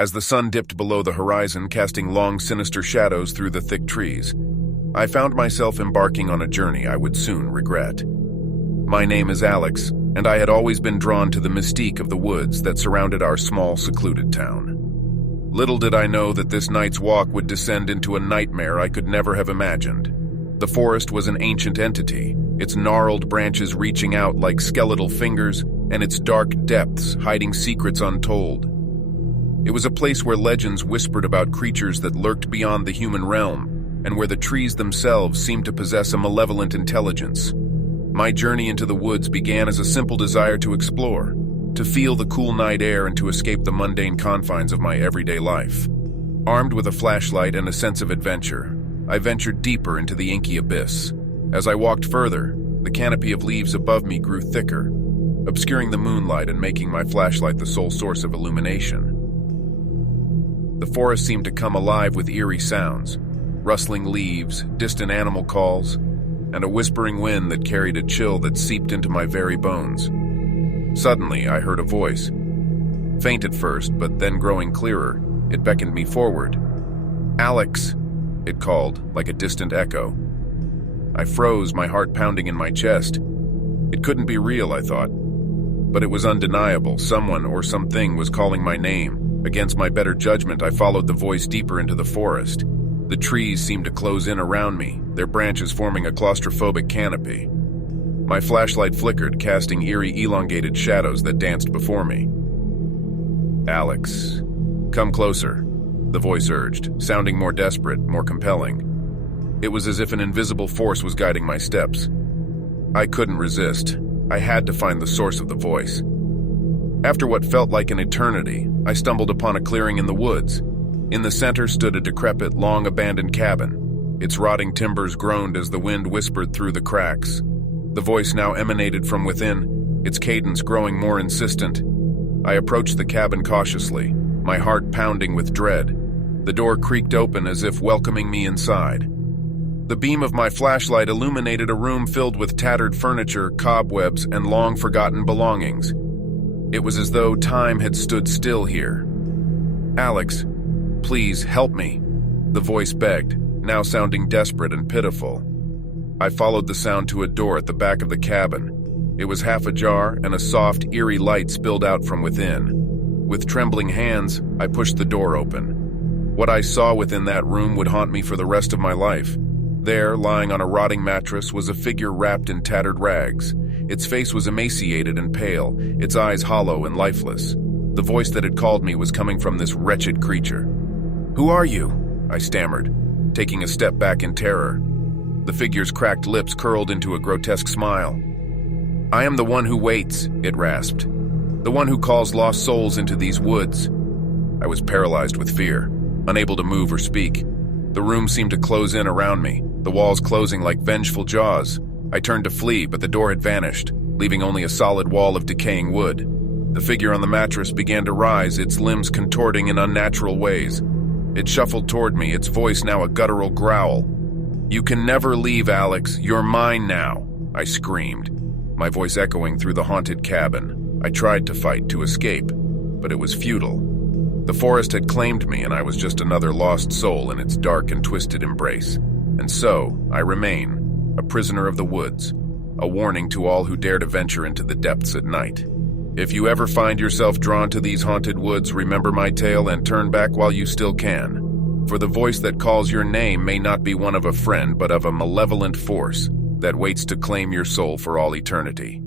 as the sun dipped below the horizon, casting long, sinister shadows through the thick trees. I found myself embarking on a journey I would soon regret. My name is Alex, and I had always been drawn to the mystique of the woods that surrounded our small, secluded town. Little did I know that this night's walk would descend into a nightmare I could never have imagined. The forest was an ancient entity, its gnarled branches reaching out like skeletal fingers, and its dark depths hiding secrets untold. It was a place where legends whispered about creatures that lurked beyond the human realm, and where the trees themselves seemed to possess a malevolent intelligence. My journey into the woods began as a simple desire to explore, to feel the cool night air and to escape the mundane confines of my everyday life. Armed with a flashlight and a sense of adventure, I ventured deeper into the inky abyss. As I walked further, the canopy of leaves above me grew thicker, obscuring the moonlight and making my flashlight the sole source of illumination. The forest seemed to come alive with eerie sounds, rustling leaves, distant animal calls, and a whispering wind that carried a chill that seeped into my very bones. Suddenly, I heard a voice. Faint at first, but then growing clearer, it beckoned me forward. "Alex," it called, like a distant echo. I froze, my heart pounding in my chest. It couldn't be real, I thought. But it was undeniable. Someone or something was calling my name. Against my better judgment, I followed the voice deeper into the forest. The trees seemed to close in around me, their branches forming a claustrophobic canopy. My flashlight flickered, casting eerie, elongated shadows that danced before me. "Alex, come closer," the voice urged, sounding more desperate, more compelling. It was as if an invisible force was guiding my steps. I couldn't resist. I had to find the source of the voice. After what felt like an eternity, I stumbled upon a clearing in the woods. In the center stood a decrepit, long-abandoned cabin. Its rotting timbers groaned as the wind whispered through the cracks. The voice now emanated from within, its cadence growing more insistent. I approached the cabin cautiously, my heart pounding with dread. The door creaked open as if welcoming me inside. The beam of my flashlight illuminated a room filled with tattered furniture, cobwebs, and long-forgotten belongings. It was as though time had stood still here. "Alex, please help me," the voice begged, now sounding desperate and pitiful. I followed the sound to a door at the back of the cabin. It was half ajar, and a soft, eerie light spilled out from within. With trembling hands, I pushed the door open. What I saw within that room would haunt me for the rest of my life. There, lying on a rotting mattress, was a figure wrapped in tattered rags. Its face was emaciated and pale, its eyes hollow and lifeless. The voice that had called me was coming from this wretched creature. "Who are you?" I stammered, taking a step back in terror. The figure's cracked lips curled into a grotesque smile. "I am the one who waits," it rasped. "The one who calls lost souls into these woods." I was paralyzed with fear, unable to move or speak. The room seemed to close in around me, the walls closing like vengeful jaws. I turned to flee, but the door had vanished, leaving only a solid wall of decaying wood. The figure on the mattress began to rise, its limbs contorting in unnatural ways. It shuffled toward me, its voice now a guttural growl. "You can never leave, Alex. You're mine now," I screamed, my voice echoing through the haunted cabin. I tried to fight, to escape, but it was futile. The forest had claimed me, and I was just another lost soul in its dark and twisted embrace. And so, I remain, a prisoner of the woods, a warning to all who dare to venture into the depths at night. If you ever find yourself drawn to these haunted woods, remember my tale and turn back while you still can. For the voice that calls your name may not be one of a friend, but of a malevolent force that waits to claim your soul for all eternity.